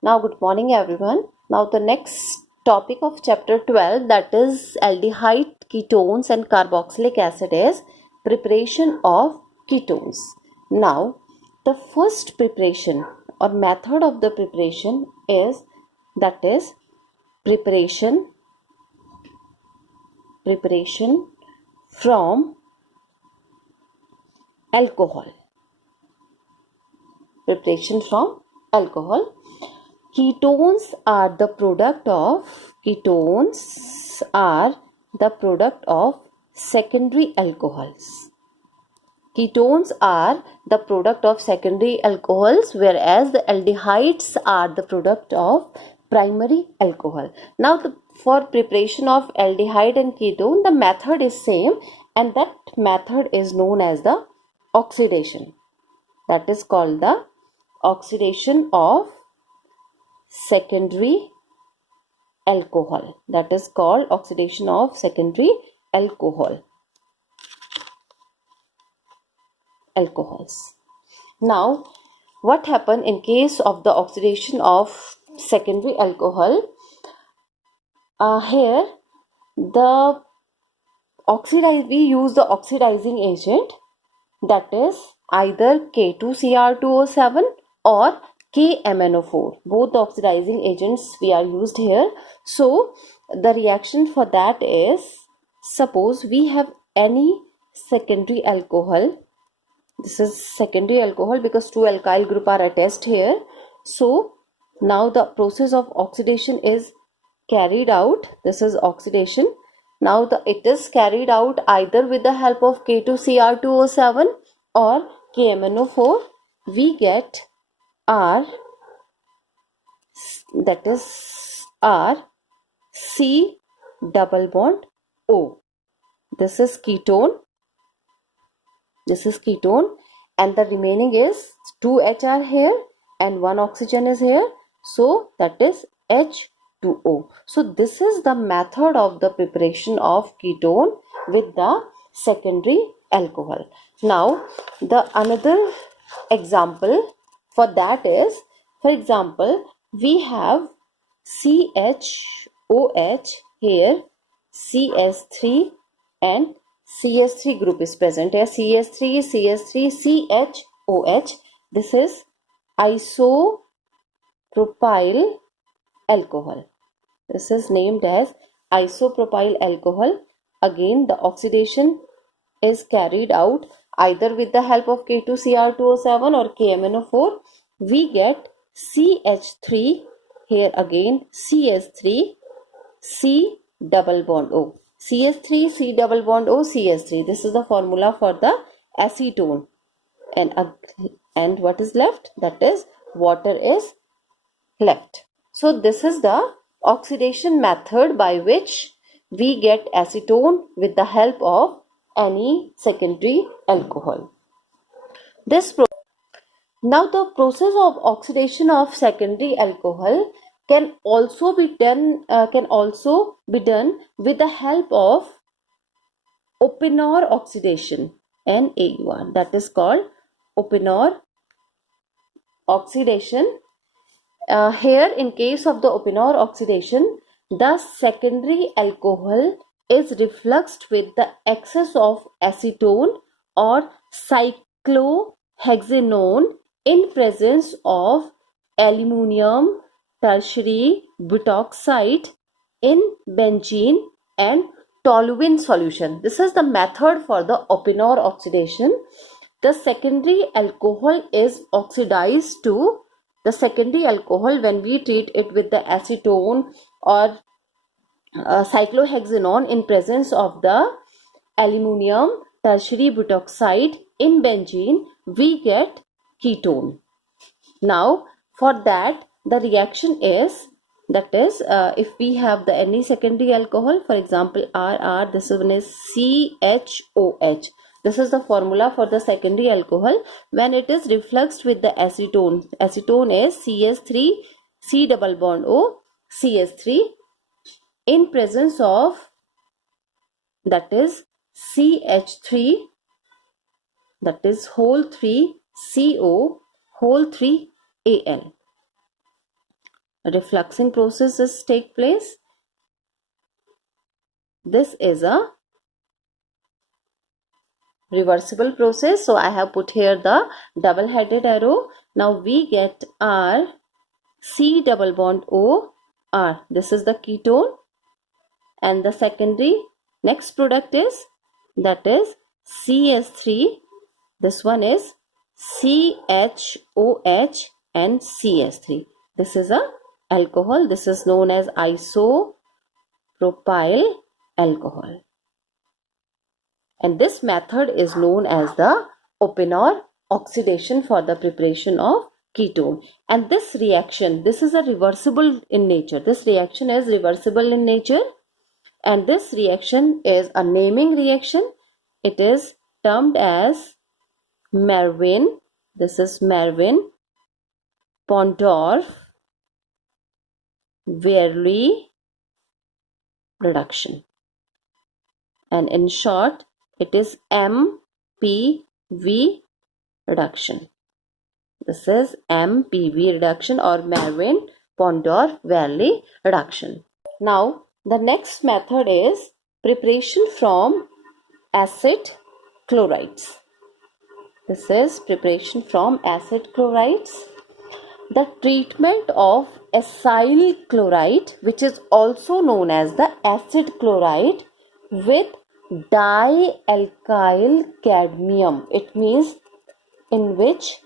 Now, good morning, everyone. Now, the next topic of chapter 12, that is aldehyde, ketones, and carboxylic acid, is preparation of ketones. Now, the first preparation or method of the preparation is preparation from alcohol. Preparation from alcohol. Ketones are the product of secondary alcohols. Ketones are the product of secondary alcohols, whereas the aldehydes are the product of primary alcohol. Now, for preparation of aldehyde and ketone, the method is same, and that method is known as the oxidation. That is called the oxidation of secondary alcohol. That is called oxidation of secondary alcohols. Now, what happen in case of the oxidation of secondary alcohol? Here, we use the oxidizing agent, that is either K2Cr2O7 or KMnO4. Both the oxidizing agents we are used here. So the reaction for that is, suppose we have any secondary alcohol. This is secondary alcohol because two alkyl group are attached here. So now the process of oxidation is carried out. This is oxidation. Now it is carried out either with the help of K2Cr2O7 or KMnO4. We get R, that is R C double bond O. This is ketone. And the remaining is 2 H are here and 1 oxygen is here. So that is H2O. So this is the method of the preparation of ketone with the secondary alcohol. Now, the another example for that is, for example, we have CHOH here, CS3 and CS3 group is present here. CS3, CHOH. This is isopropyl alcohol. This is named as isopropyl alcohol. Again, the oxidation is carried out either with the help of K2Cr2O7 or KMnO4. We get CH3 here, again CS3 C double bond O. CS3 C double bond O CS3. This is the formula for the acetone. And what is left? That is water is left. So this is the oxidation method by which we get acetone with the help of any secondary alcohol. Now the process of oxidation of secondary alcohol can also be done with the help of Oppenauer oxidation, NaOH. That is called Oppenauer oxidation. Here, in case of the Oppenauer oxidation, the secondary alcohol is refluxed with the excess of acetone or cyclohexanone in presence of aluminum tertiary butoxide in benzene and toluene solution. This is the method for the Oppenauer oxidation. The secondary alcohol is oxidized to the secondary alcohol when we treat it with the acetone or cyclohexanone in presence of the aluminum tertiary butoxide in benzene, we get ketone. Now, for that, the reaction is, that is, if we have any secondary alcohol, for example, RR, this one is CHOH. This is the formula for the secondary alcohol. When it is refluxed with the acetone, acetone is CS3 C double bond O CS3 in presence of, that is CH3, that is whole 3 CO whole 3 Al. refluxing processes take place. This is a reversible process. So I have put here the double-headed arrow. Now we get our C double bond O R. This is the ketone, and the secondary next product is, that is CS3. This one is CHOH and CS3. This is a alcohol. This is known as isopropyl alcohol. And this method is known as the open or oxidation for the preparation of ketone. And this reaction, this is a reversible in nature. This reaction is reversible in nature. And this reaction is a naming reaction. It is termed as Marvin. This is Marvin Pondorf Verley reduction. And in short, it is MPV reduction. This is MPV reduction or Marvin Pondorf Verley reduction. Now, the next method is preparation from acid chlorides. This is preparation from acid chlorides. The treatment of acyl chloride, which is also known as the acid chloride, with dialkyl cadmium. It means in which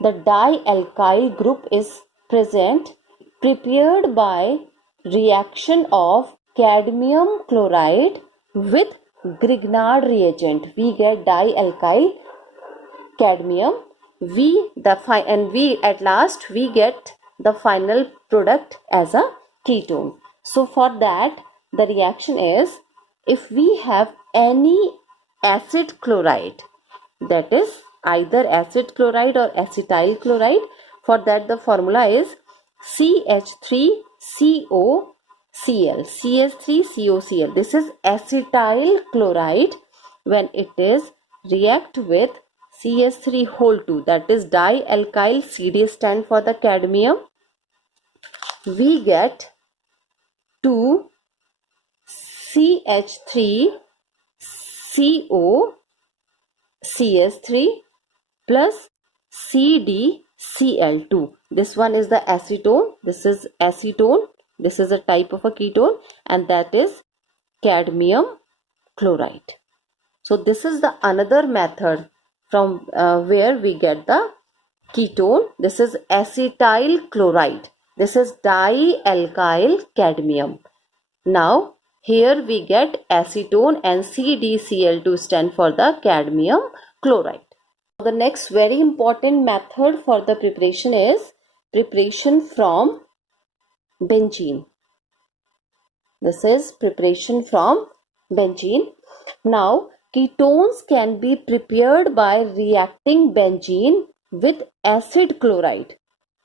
the dialkyl group is present, prepared by reaction of cadmium chloride with Grignard reagent. We get dialkyl cadmium. At last we get the final product as a ketone. So for that, the reaction is, if we have any acid chloride, that is either acid chloride or acetyl chloride, for that the formula is CH3COCl, CH3COCl. This is acetyl chloride. When it is react with CH3 whole 2, that is dialkyl, CD stand for the cadmium, we get 2 CH3CO CS3 plus CdCl2. This one is the acetone. This is acetone. This is a type of a ketone, and that is cadmium chloride. So this is the another method from where we get the ketone. This is acetyl chloride. This is dialkyl cadmium. Now here we get acetone, and CdCl2 stand for the cadmium chloride. The next very important method for the preparation is preparation from benzene. This is preparation from benzene. Now ketones can be prepared by reacting benzene with acid chloride.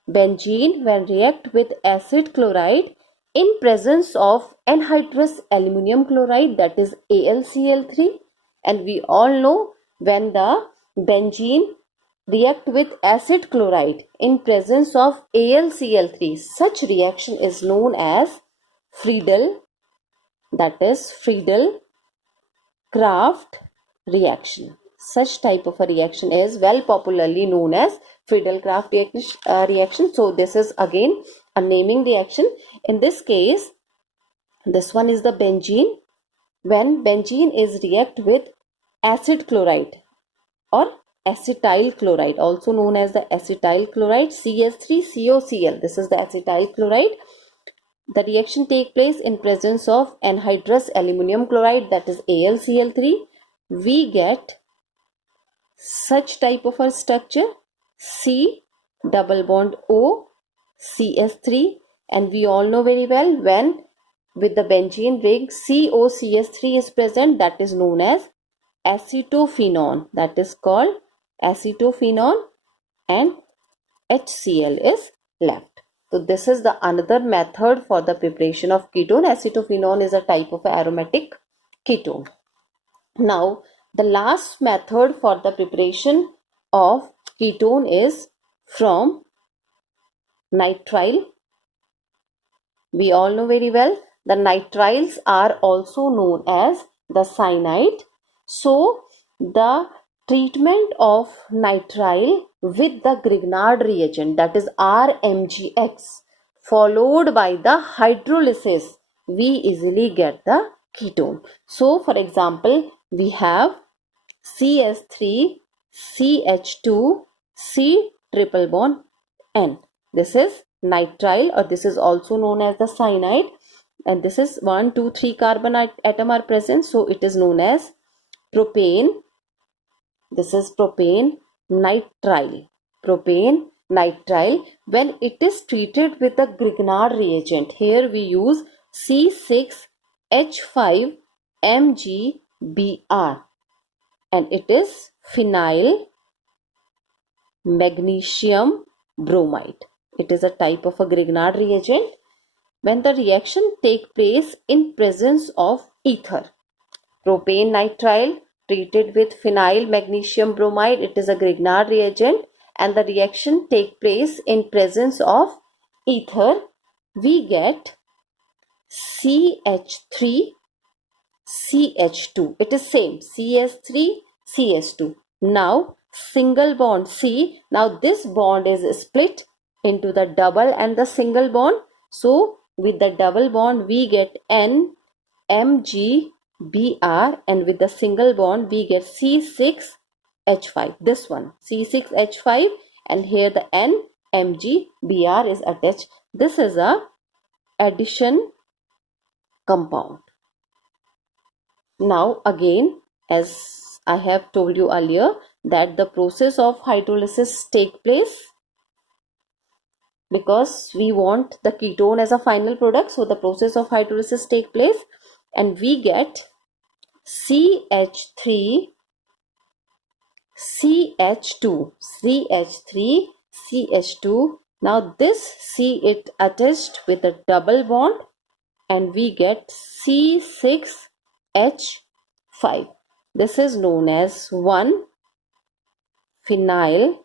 Benzene, when react with acid chloride in presence of anhydrous aluminum chloride, that is AlCl3, and we all know when the benzene react with acid chloride in presence of AlCl3, such reaction is known as Friedel, that is Friedel-Crafts reaction. Such type of a reaction is well popularly known as Friedel-Crafts reaction. So this is again a naming reaction. In this case, this one is the benzene. When benzene is react with acid chloride or acetyl chloride, also known as the acetyl chloride, CH3COCl. This is the acetyl chloride. The reaction take place in presence of anhydrous aluminum chloride, that is AlCl3. We get such type of a structure, C double bond O CS3, and we all know very well when with the benzene ring COCS3 is present, that is known as acetophenone. That is called acetophenone, and HCl is left. So this is the another method for the preparation of ketone. Acetophenone is a type of aromatic ketone. Now the last method for the preparation of ketone is from nitrile we all know very well, the nitriles are also known as the cyanide. So the treatment of nitrile with the Grignard reagent, that is RMGX, followed by the hydrolysis, we easily get the ketone. So for example, we have CS3 CH2 C triple bond N. This is nitrile, or this is also known as the cyanide, and this is 1 2 3 carbon atom are present, so it is known as propane. This is propane nitrile. Propane nitrile, when it is treated with the Grignard reagent, here we use C6H5 MgBr, and it is phenyl magnesium bromide. It is a type of a Grignard reagent. When the reaction take place in presence of ether, propane nitrile treated with phenyl magnesium bromide, it is a Grignard reagent, and the reaction take place in presence of ether, we get CH3 CH2. It is same, CS3 CS2. Now single bond C, now this bond is split into the double and the single bond. So with the double bond we get NMgBr, and with the single bond we get C6H5. This one C6H5, and here the NMgBr is attached. This is a addition compound. Now again, as I have told you earlier, that the process of hydrolysis take place because we want the ketone as a final product. So the process of hydrolysis take place, and we get CH3 CH2 CH3 CH2. Now this C, it attached with a double bond, and we get C6H5. This is known as 1-phenyl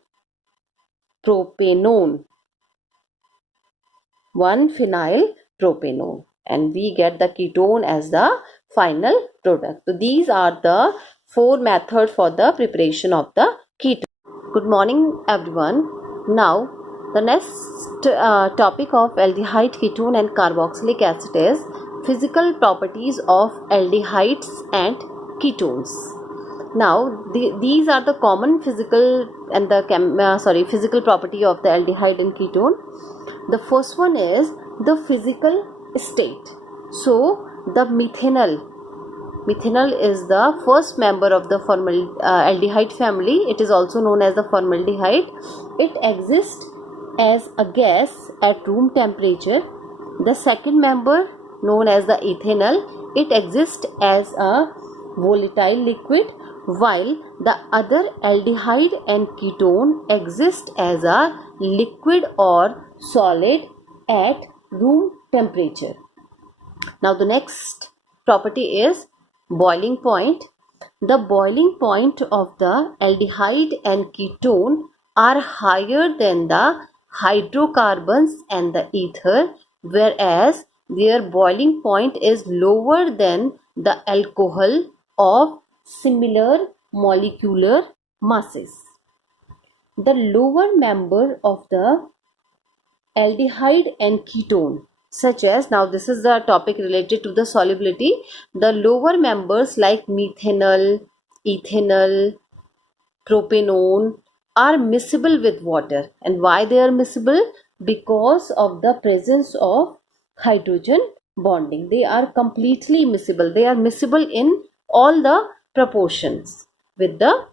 propanone. 1-phenyl propanone, and we get the ketone as the final product. So these are the 4 methods for the preparation of the ketone. Good morning everyone. Now the next topic of aldehyde, ketone and carboxylic acid is physical properties of aldehydes and ketones. Now these are the common physical and the physical property of the aldehyde and ketone. The first one is the physical state. So the methanol is the first member of the aldehyde family. It is also known as the formaldehyde. It exists as a gas at room temperature. The second member, known as the ethanol, it exists as a volatile liquid, while the other aldehyde and ketone exist as a liquid or solid at room temperature. Now the next property is boiling point. The boiling point of the aldehyde and ketone are higher than the hydrocarbons and the ether, whereas their boiling point is lower than the alcohol of similar molecular masses. The lower member of the aldehyde and ketone, such as, now this is the topic related to the solubility, the lower members like methanol, ethanol, propanone are miscible with water. And why they are miscible? Because of the presence of hydrogen bonding. They are completely miscible. They are miscible in all the proportions with the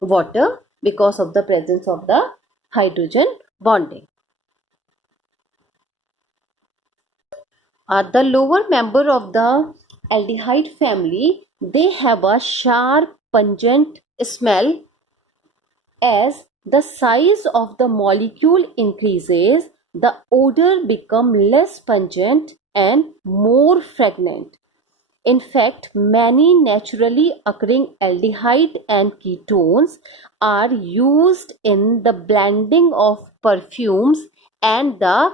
water because of the presence of the hydrogen bonding. The lower member of the aldehyde family, they have a sharp pungent smell. As the size of the molecule increases, the odor becomes less pungent and more fragrant. In fact, many naturally occurring aldehyde and ketones are used in the blending of perfumes and the